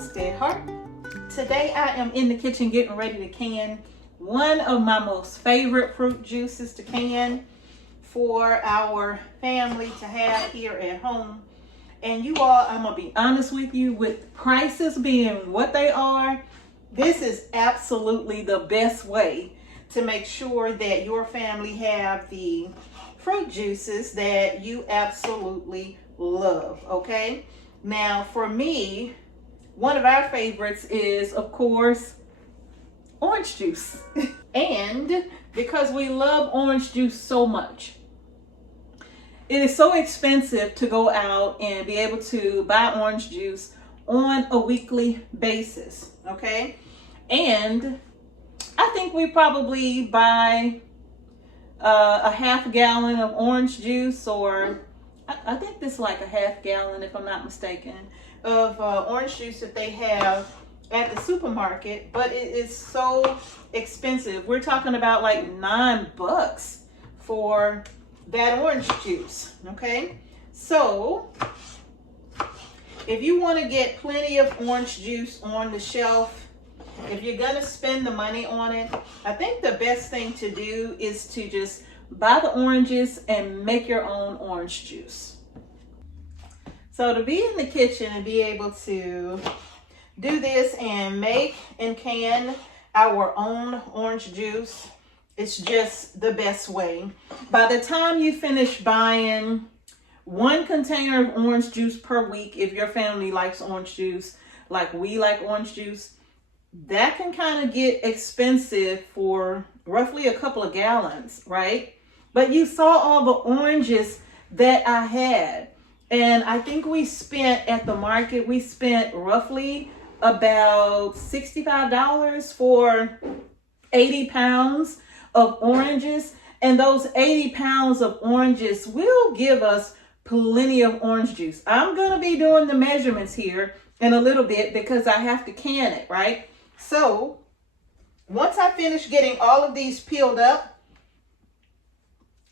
Homestead Heart. Today I am in the kitchen getting ready to can one of my most favorite fruit juices to can for our family to have here at home. And you all, I'm gonna be honest with you, with prices being what they are, this is absolutely the best way to make sure that your family have the fruit juices that you absolutely love, okay? Now for me, one of our favorites is, of course, orange juice. And because we love orange juice so much, it is so expensive to go out and be able to buy orange juice on a weekly basis, okay? And I think we probably buy a half gallon of orange juice, or I think this is like a half gallon, if I'm not mistaken, of orange juice that they have at the supermarket, but it is so expensive. We're talking about like $9 for that orange juice, okay? So if you want to get plenty of orange juice on the shelf, if you're gonna spend the money on it, I think the best thing to do is to just buy the oranges and make your own orange juice. So to be in the kitchen and be able to do this and make and can our own orange juice, it's just the best way. By the time you finish buying one container of orange juice per week, if your family likes orange juice like we like orange juice, that can kind of get expensive for roughly a couple of gallons, right? But you saw all the oranges that I had. And I think we spent at the market, we spent roughly about $65 for 80 pounds of oranges. And those 80 pounds of oranges will give us plenty of orange juice. I'm going to be doing the measurements here in a little bit because I have to can it, right? So once I finish getting all of these peeled up,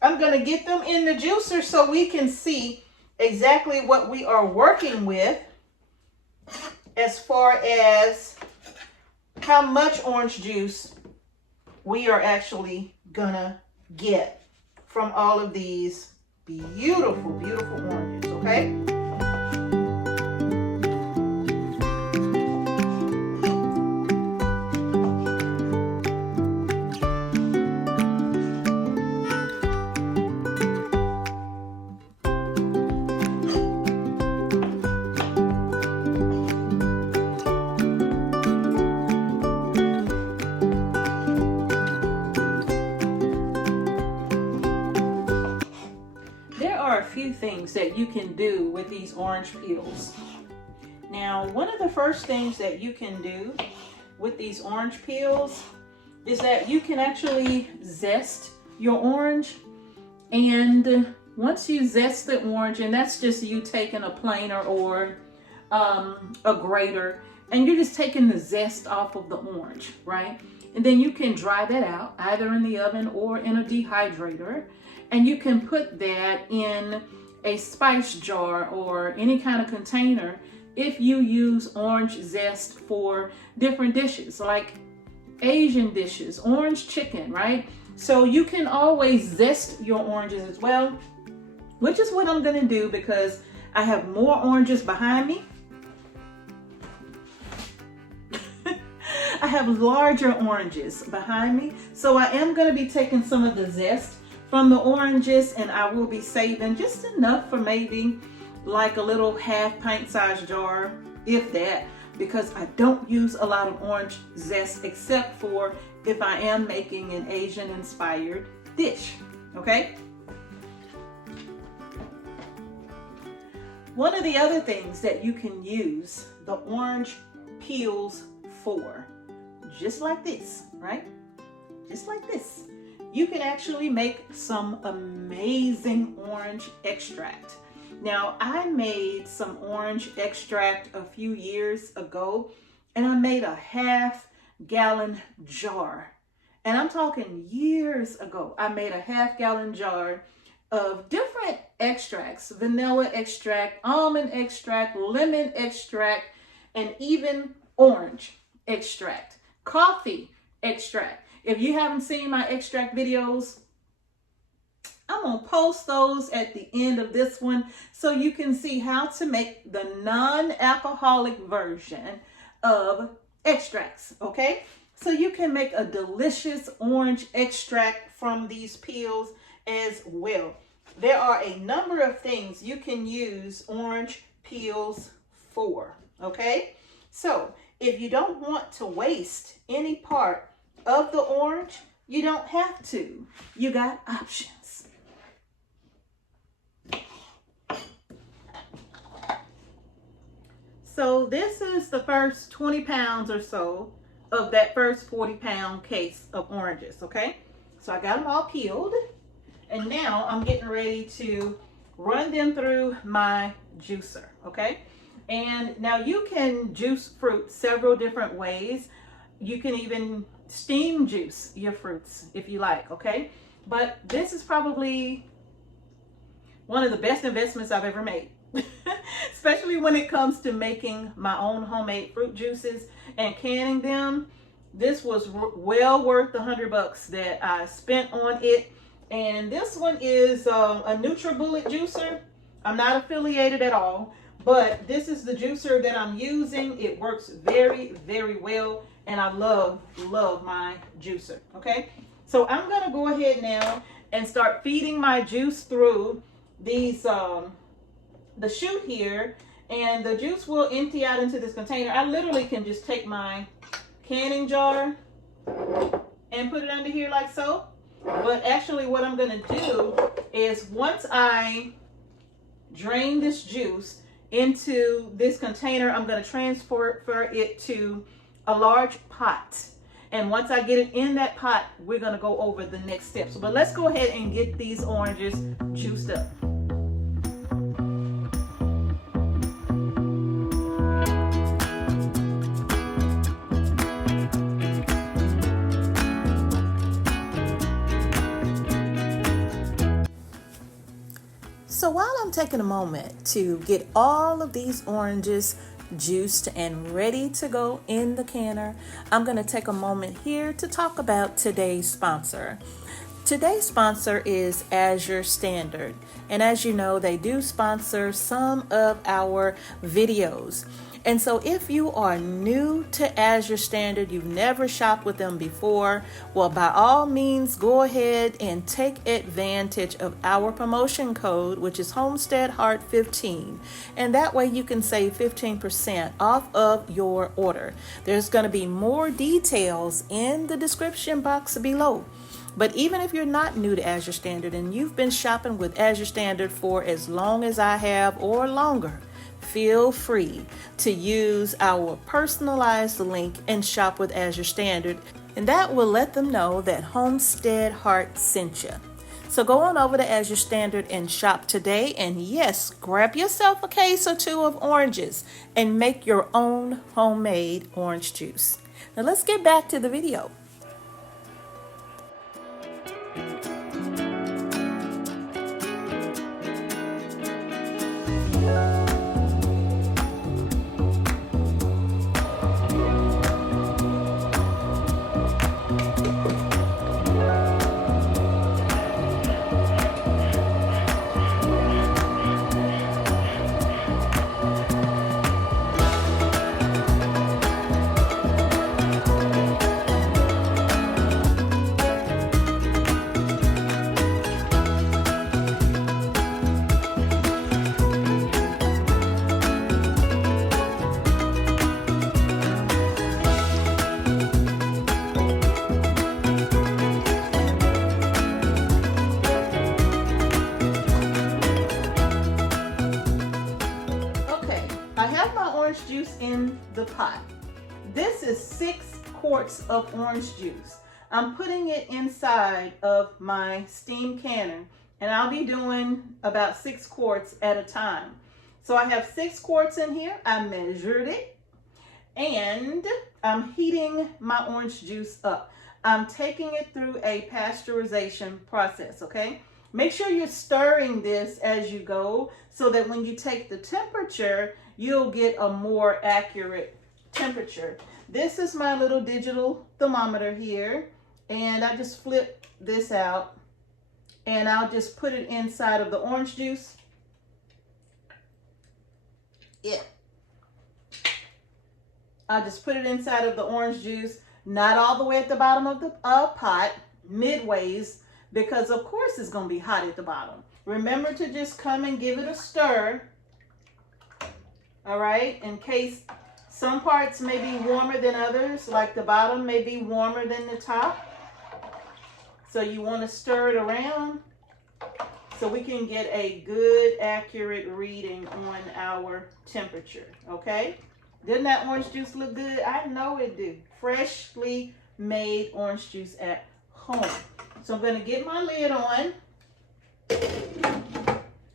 I'm going to get them in the juicer so we can see exactly what we are working with as far as how much orange juice we are actually gonna get from all of these beautiful, beautiful oranges, okay? A few things that you can do with these orange peels. Now, one of the first things that you can do with these orange peels is that you can actually zest your orange. And once you zest the orange, and that's just you taking a planer or a grater, and you're just taking the zest off of the orange, right? And then you can dry that out either in the oven or in a dehydrator. And you can put that in a spice jar or any kind of container if you use orange zest for different dishes, like Asian dishes, orange chicken, right? So you can always zest your oranges as well, which is what I'm gonna do because I have more oranges behind me. I have larger oranges behind me. So I am gonna be taking some of the zest from the oranges, and I will be saving just enough for maybe like a little half pint size jar, if that, because I don't use a lot of orange zest except for if I am making an Asian inspired dish, okay? One of the other things that you can use the orange peels for, just like this, right? Just like this. You can actually make some amazing orange extract. Now, I made some orange extract a few years ago, and I made a half-gallon jar. And I'm talking years ago. I made a half-gallon jar of different extracts: vanilla extract, almond extract, lemon extract, and even orange extract, coffee extract. If you haven't seen my extract videos, I'm going to post those at the end of this one so you can see how to make the non-alcoholic version of extracts, okay? So you can make a delicious orange extract from these peels as well. There are a number of things you can use orange peels for, okay? So if you don't want to waste any part of the orange, you don't have to. You got options. So this is the first 20 pounds or so of that first 40-pound case of oranges, okay? So I got them all peeled, and now I'm getting ready to run them through my juicer, okay? And now you can juice fruit several different ways. You can even steam juice your fruits if you like, okay? But this is probably one of the best investments I've ever made. Especially when it comes to making my own homemade fruit juices and canning them. This was well worth the $100 that I spent on it. And this one is a NutriBullet juicer. I'm not affiliated at all, but this is the juicer that I'm using. It works very, very well, and I love my juicer, okay? So I'm gonna go ahead now and start feeding my juice through these the chute here, and the juice will empty out into this container. I literally can just take my canning jar and put it under here like so. But actually what I'm going to do is once I drain this juice into this container, I'm going to transfer it to a large pot. And once I get it in that pot, we're going to go over the next steps. But let's go ahead and get these oranges juiced up. So while I'm taking a moment to get all of these oranges juiced and ready to go in the canner, I'm going to take a moment here to talk about today's sponsor. Today's sponsor is Azure Standard. And as you know, they do sponsor some of our videos. And so if you are new to Azure Standard, you've never shopped with them before, well, by all means, go ahead and take advantage of our promotion code, which is Homestead Heart 15. And that way you can save 15% off of your order. There's going to be more details in the description box below. But even if you're not new to Azure Standard and you've been shopping with Azure Standard for as long as I have or longer, feel free to use our personalized link and shop with Azure Standard, and that will let them know that Homestead Heart sent you. So go on over to Azure Standard and shop today, and yes, grab yourself a case or two of oranges and make your own homemade orange juice. Now let's get back to the video. Juice in the pot. This is 6 quarts of orange juice. I'm putting it inside of my steam canner, and I'll be doing about 6 quarts at a time. So I have 6 quarts in here. I measured it, and I'm heating my orange juice up. I'm taking it through a pasteurization process, okay? Make sure you're stirring this as you go so that when you take the temperature, you'll get a more accurate temperature. This is my little digital thermometer here, and I just flip this out and I'll just put it inside of the orange juice. Yeah. I'll just put it inside of the orange juice, not all the way at the bottom of the pot, midways, because of course it's going to be hot at the bottom. Remember to just come and give it a stir, all right, in case some parts may be warmer than others, like the bottom may be warmer than the top. So you want to stir it around so we can get a good, accurate reading on our temperature, okay? Doesn't that orange juice look good? I know it do. Freshly made orange juice at home. So I'm going to get my lid on,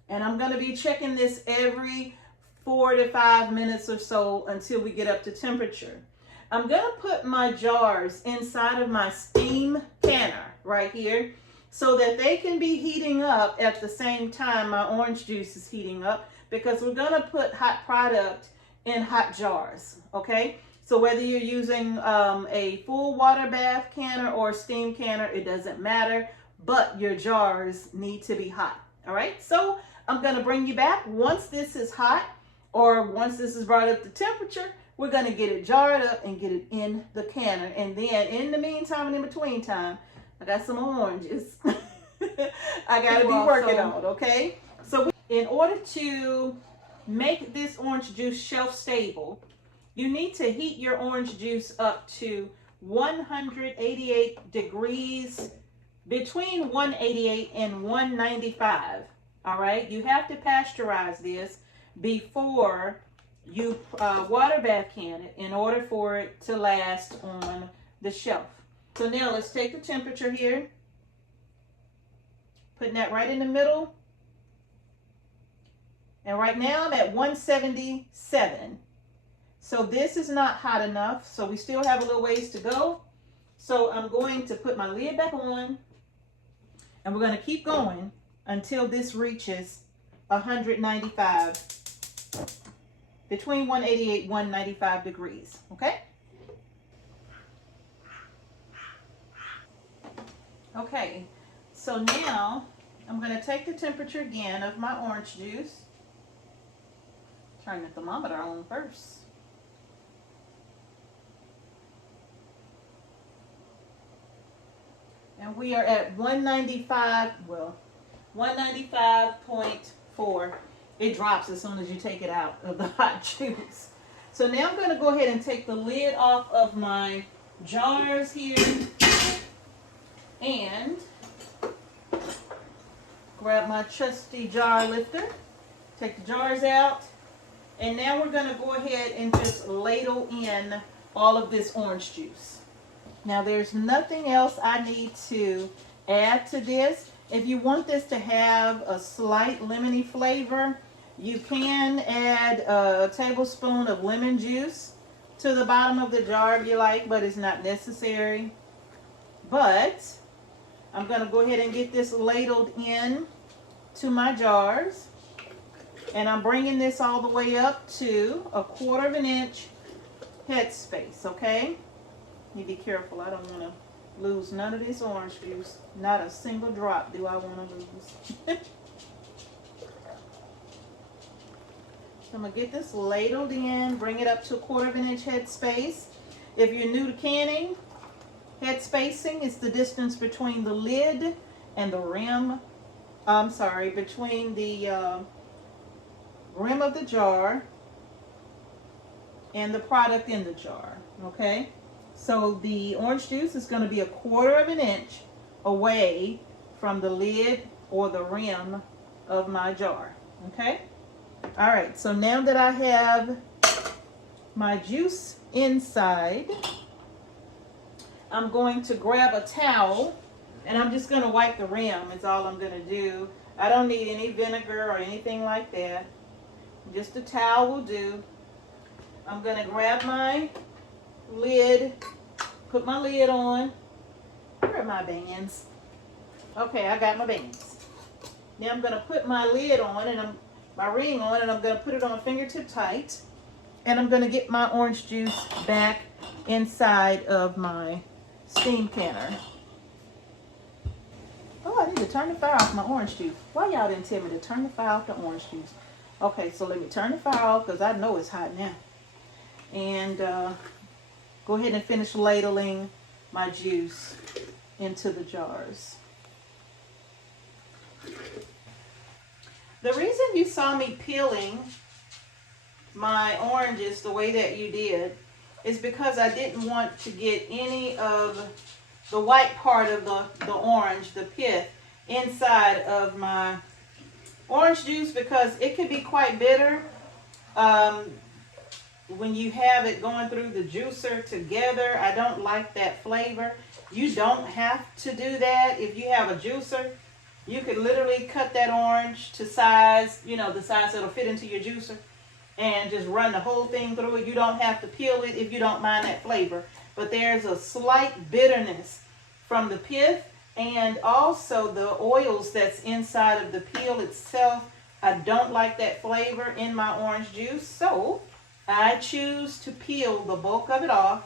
and I'm going to be checking this every 4 to 5 minutes or so until we get up to temperature. I'm going to put my jars inside of my steam canner right here so that they can be heating up at the same time my orange juice is heating up, because we're going to put hot product in hot jars, okay? So whether you're using a full water bath canner or a steam canner, it doesn't matter, but your jars need to be hot, all right? So I'm going to bring you back once this is hot, or once this is brought up to temperature. We're going to get it jarred up and get it in the canner. And then in the meantime and in between time, I got some oranges I got to be working on, okay? So in order to make this orange juice shelf stable, you need to heat your orange juice up to 188 degrees, between 188 and 195, all right? You have to pasteurize this before you water bath can it in order for it to last on the shelf. So now let's take the temperature here, putting that right in the middle. And right now I'm at 177. So this is not hot enough, so we still have a little ways to go. So I'm going to put my lid back on, and we're going to keep going until this reaches 195, between 188 and 195 degrees, okay? Okay, so now I'm going to take the temperature again of my orange juice. Turn the thermometer on first. And we are at 195, well, 195.4. It drops as soon as you take it out of the hot juice. So now I'm going to go ahead and take the lid off of my jars here and grab my trusty jar lifter. Take the jars out. And now we're going to go ahead and just ladle in all of this orange juice. Now there's nothing else I need to add to this. If you want this to have a slight lemony flavor, you can add a tablespoon of lemon juice to the bottom of the jar if you like, but it's not necessary. But I'm going to go ahead and get this ladled in to my jars. And I'm bringing this all the way up to 1/4 inch headspace, okay? You be careful. I don't want to lose none of this orange juice. Not a single drop do I want to lose. So I'm going to get this ladled in, bring it up to 1/4 inch headspace. If you're new to canning, head spacing is the distance between the lid and the rim. Between the rim of the jar and the product in the jar, okay? So the orange juice is going to be 1/4 inch away from the lid or the rim of my jar, okay? All right, so now that I have my juice inside, I'm going to grab a towel and I'm just going to wipe the rim. Is all I'm going to do. I don't need any vinegar or anything like that. Just a towel will do. I'm going to grab my lid, put my lid on. Where are my bands? Okay, I got my bands. Now I'm going to put my lid on, and I'm my ring on, and I'm going to put it on fingertip tight. And I'm going to get my orange juice back inside of my steam canner. Oh, I need to turn the fire off my orange juice. Why y'all didn't tell me to turn the fire off the orange juice? Okay, so let me turn the fire off because I know it's hot now. And go ahead and finish ladling my juice into the jars. The reason you saw me peeling my oranges the way that you did is because I didn't want to get any of the white part of the orange, the pith, inside of my orange juice, because it can be quite bitter when you have it going through the juicer together. I don't like that flavor. You don't have to do that. If you have a juicer, you can literally cut that orange to size, you know, the size that'll fit into your juicer, and just run the whole thing through it. You don't have to peel it if you don't mind that flavor. But there's a slight bitterness from the pith and also the oils that's inside of the peel itself. I don't like that flavor in my orange juice, so I choose to peel the bulk of it off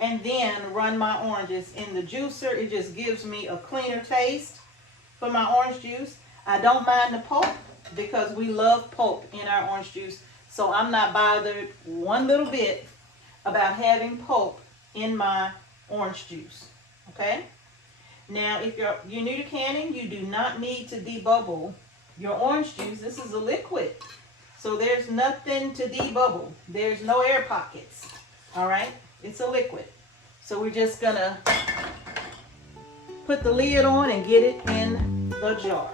and then run my oranges in the juicer. It just gives me a cleaner taste for my orange juice. I don't mind the pulp because we love pulp in our orange juice, so I'm not bothered one little bit about having pulp in my orange juice. Okay? Now, if you're new to canning, you do not need to debubble your orange juice. This is a liquid, so there's nothing to debubble. There's no air pockets. All right? It's a liquid. So we're just gonna put the lid on and get it in the jar.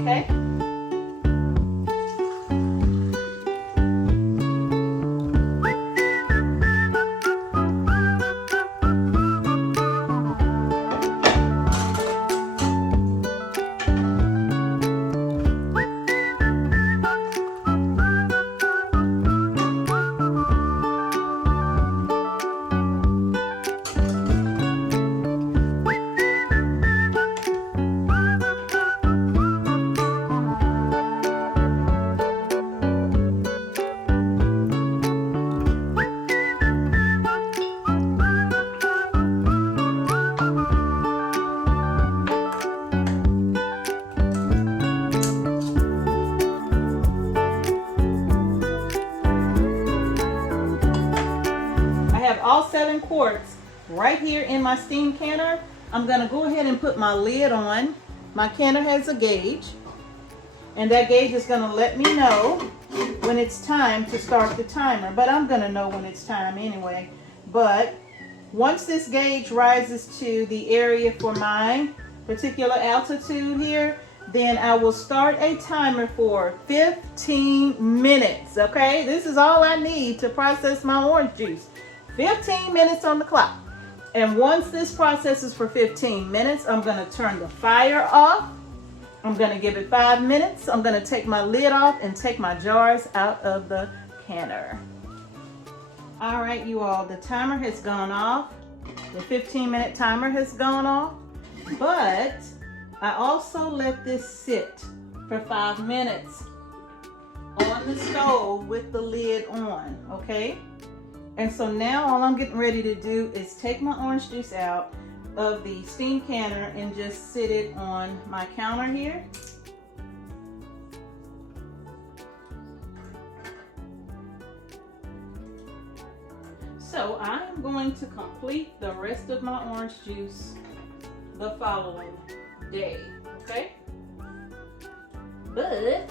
Okay? All 7 quarts right here in my steam canner. I'm going to go ahead and put my lid on. My canner has a gauge, and that gauge is going to let me know when it's time to start the timer, but I'm going to know when it's time anyway. But once this gauge rises to the area for my particular altitude here, then I will start a timer for 15 minutes. Okay, this is all I need to process my orange juice. 15 minutes on the clock. And once this processes for 15 minutes, I'm going to turn the fire off. I'm going to give it 5 minutes. I'm going to take my lid off and take my jars out of the canner. All right, you all, the timer has gone off. The 15-minute timer has gone off. But I also let this sit for 5 minutes on the stove with the lid on, okay? And so now all I'm getting ready to do is take my orange juice out of the steam canner and just sit it on my counter here. So I'm going to complete the rest of my orange juice the following day, okay? But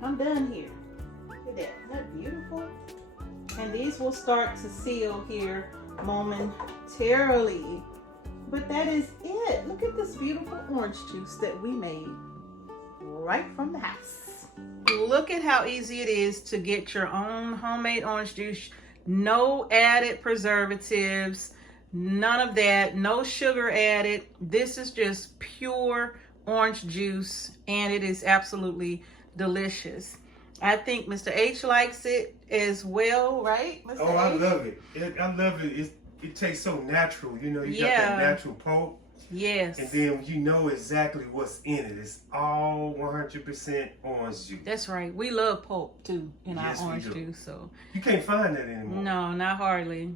I'm done here. Look at that. Isn't that beautiful? And these will start to seal here momentarily. But that is it. Look at this beautiful orange juice that we made right from the house. Look at how easy it is to get your own homemade orange juice. No added preservatives, none of that, no sugar added. This is just pure orange juice, and it is absolutely delicious. I think Mr. H likes it as well, right, Mr. Oh, H? I love it. I love it. it tastes so natural. You know, you got Yeah. that natural pulp. Yes. And then you know exactly what's in it. It's all 100% orange juice. That's right. We love pulp too in Yes, our we orange do. juice. So You can't find that anymore. no, not hardly.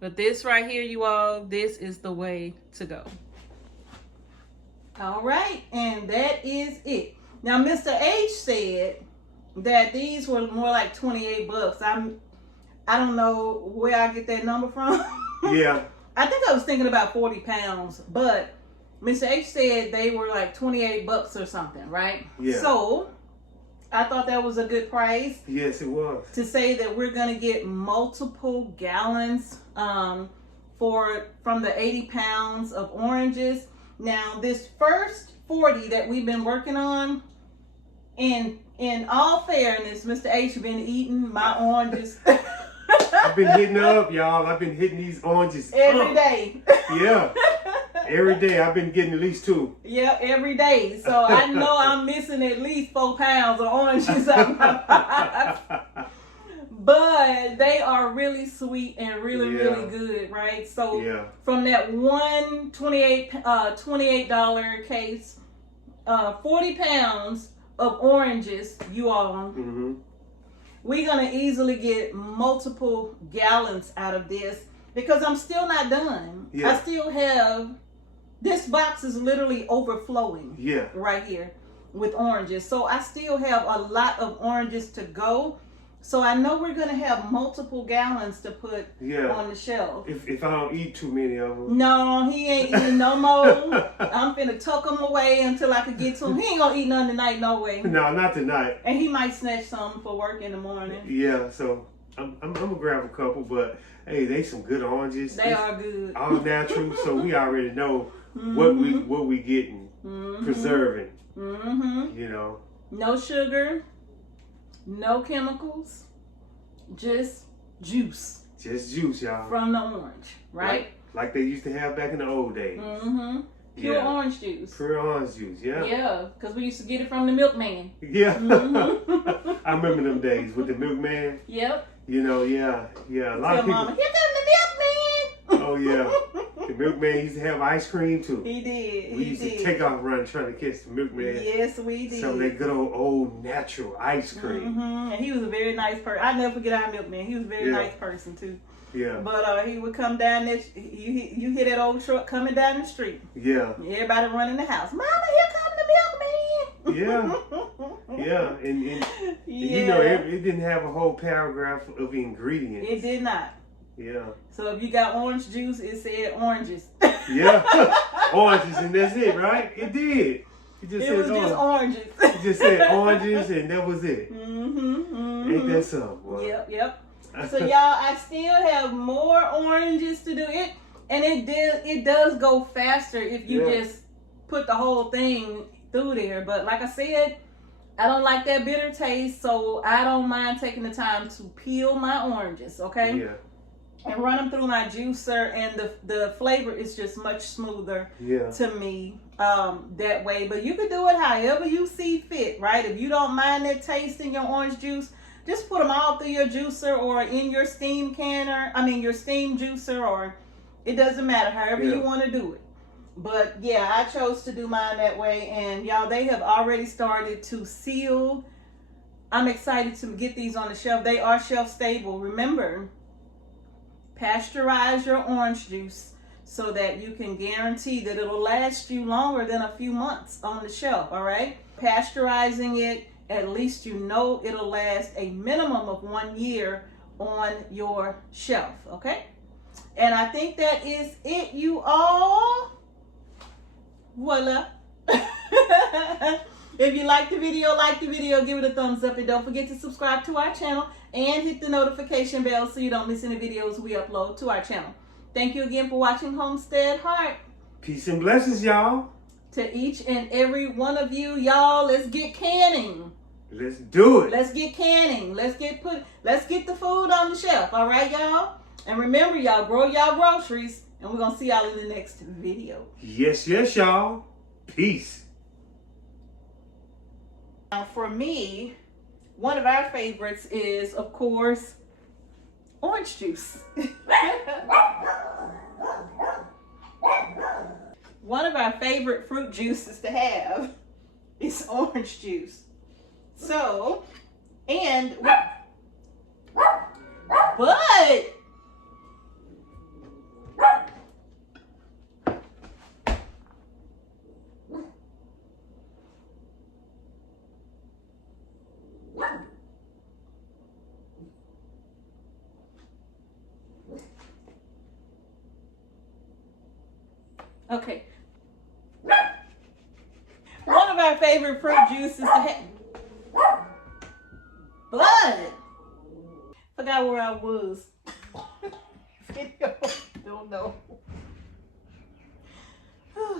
But this right here, you all, this is the way to go. All right, and that is it. Now, Mr. H said that these were more like 28 bucks. I don't know where I get that number from. Yeah. I think I was thinking about 40 pounds, but Mr. H said they were like 28 bucks or something, right? Yeah. So I thought that was a good price. Yes, it was. To say that we're going to get multiple gallons from the 80 pounds of oranges. Now, this first 40 that we've been working on, in all fairness, Mr. H has been eating my oranges. I've been hitting up, y'all. I've been hitting these oranges every day. Yeah. Every day I've been getting at least 2. Yeah, every day. So I know I'm missing at least 4 pounds of oranges out of my life. But they are really sweet and really good, right? So from that one $28 case, 40 pounds of oranges, you all, we're going to easily get multiple gallons out of this because I'm still not done. Yeah. I still have, this box is literally overflowing right here with oranges. So I still have a lot of oranges to go. So I know we're going to have multiple gallons to put on the shelf. If I don't eat too many of them. No, he ain't eating no more. I'm finna tuck him away until I can get to him. He ain't gonna eat none tonight, no way. No, not tonight. And he might snatch some for work in the morning. Yeah, so I'm gonna grab a couple, but hey, they some good oranges. They are good. All natural, so we already know what we getting, preserving. You know. No sugar, no chemicals, just juice. Just juice, y'all. From the orange, right? Like they used to have back in the old days. Pure orange juice. Pure orange juice, yeah. Yeah, because we used to get it from the milkman. Yeah. I remember them days with the milkman. Yep. You know, yeah. A lot of people. Mama, here come the milkman. Oh, yeah. The milkman used to have ice cream, too. He did. We used to take off running trying to catch the milkman. Yes, we did. Some of that good old natural ice cream. And he was a very nice person. I never forget our milkman. He was a very nice person, too. Yeah. But he would come down this. You hear that old truck coming down the street. Yeah. Everybody running the house. Mama, here come the milkman. Yeah. And you know, it didn't have a whole paragraph of ingredients. It did not. Yeah. So if you got orange juice, it said oranges. Yeah. Oranges, and that's it, right? It did. It was just oranges. It just said oranges, and that was it. Ain't that something? Boy? Yep. So y'all, I still have more oranges to do it, and it does go faster if you just put the whole thing through there. But like I said, I don't like that bitter taste, so I don't mind taking the time to peel my oranges, okay? Yeah. And run them through my juicer, and the flavor is just much smoother to me that way. But you can do it however you see fit, right? If you don't mind that taste in your orange juice, just put them all through your juicer or in your steam canner. I mean, your steam juicer, or it doesn't matter, however you want to do it. But yeah, I chose to do mine that way. And y'all, they have already started to seal. I'm excited to get these on the shelf. They are shelf stable. Remember, pasteurize your orange juice so that you can guarantee that it'll last you longer than a few months on the shelf, all right? Pasteurizing it, at least you know it'll last a minimum of 1 year on your shelf, okay? And I think that is it, you all. Voila. If you like the video, give it a thumbs up, and don't forget to subscribe to our channel and hit the notification bell so you don't miss any videos we upload to our channel. Thank you again for watching Homestead Heart. Peace and blessings, y'all. To each and every one of you, y'all, let's get canning. Let's do it. Let's get canning. Let's get the food on the shelf, all right, y'all? And remember, y'all, grow y'all groceries, and we're gonna see y'all in the next video. Yes, y'all. Peace. Now, for me, one of our favorites is, of course, orange juice. One of our favorite fruit juices to have is orange juice. So, but okay. One of our favorite fruit juices to have. But forgot where I was. Video. Don't know.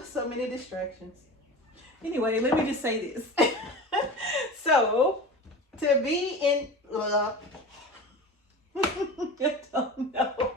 So many distractions. Anyway, let me just say this. So, to be in I don't know.